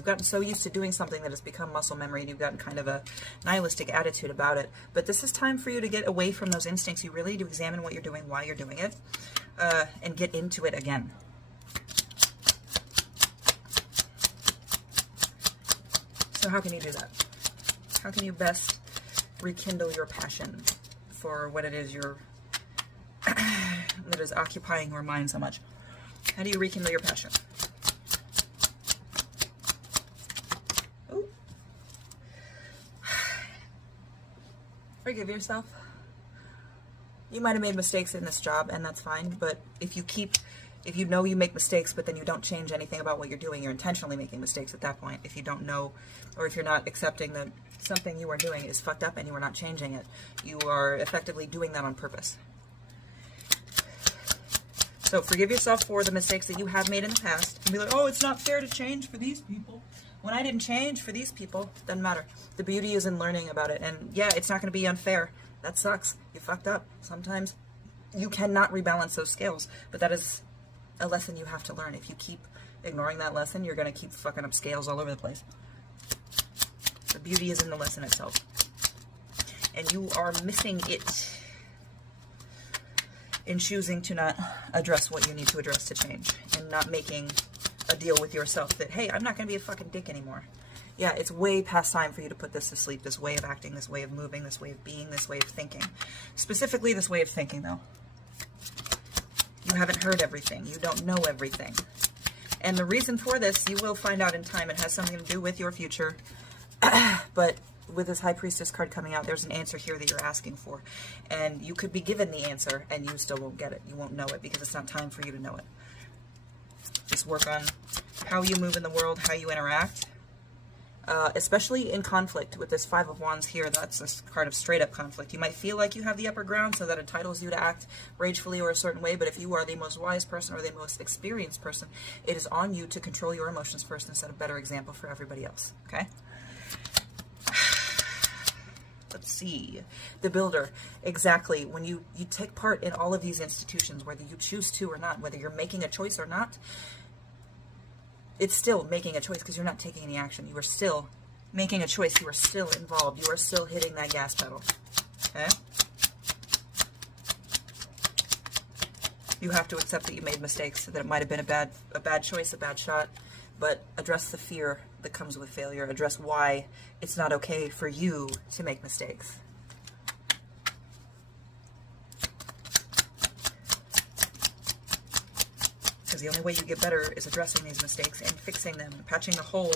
You've gotten so used to doing something that has become muscle memory, and you've gotten kind of a nihilistic attitude about it. But this is time for you to get away from those instincts. You really need to examine what you're doing, why you're doing it, and get into it again. So how can you do that? How can you best rekindle your passion for what it is that is occupying your mind so much? How do you rekindle your passion? Ooh. Forgive yourself. You might have made mistakes in this job, and that's fine, but if you know you make mistakes, but then you don't change anything about what you're doing, you're intentionally making mistakes at that point. If you don't know, or if you're not accepting that something you are doing is fucked up and you are not changing it, you are effectively doing that on purpose. So forgive yourself for the mistakes that you have made in the past, and be like, oh, it's not fair to change for these people. When I didn't change for these people, doesn't matter. The beauty is in learning about it. And yeah, it's not going to be unfair. That sucks. You fucked up. Sometimes you cannot rebalance those scales, but that is a lesson you have to learn. If you keep ignoring that lesson, you're going to keep fucking up scales all over the place. The beauty is in the lesson itself. And you are missing it in choosing to not address what you need to address to change, and not making a deal with yourself that, hey, I'm not going to be a fucking dick anymore. Yeah, it's way past time for you to put this to sleep, this way of acting, this way of moving, this way of being, this way of thinking. Specifically, this way of thinking, though. You haven't heard everything. You don't know everything. And the reason for this, you will find out in time. It has something to do with your future. But with this High Priestess card coming out, there's an answer here that you're asking for. And you could be given the answer, and you still won't get it. You won't know it, because it's not time for you to know it. Just work on how you move in the world, how you interact. Especially in conflict with this Five of Wands here. That's this card of straight up conflict. You might feel like you have the upper ground, so that entitles you to act ragefully or a certain way, but if you are the most wise person or the most experienced person, it is on you to control your emotions first and set a better example for everybody else, okay? Let's see. The Builder. Exactly. When you take part in all of these institutions, whether you choose to or not, whether you're making a choice or not, it's still making a choice, because you're not taking any action. You are still making a choice. You are still involved. You are still hitting that gas pedal. Okay? You have to accept that you made mistakes, that it might have been a bad choice, a bad shot, but address the fear that comes with failure. Address why it's not okay for you to make mistakes. Because the only way you get better is addressing these mistakes and fixing them, patching the hole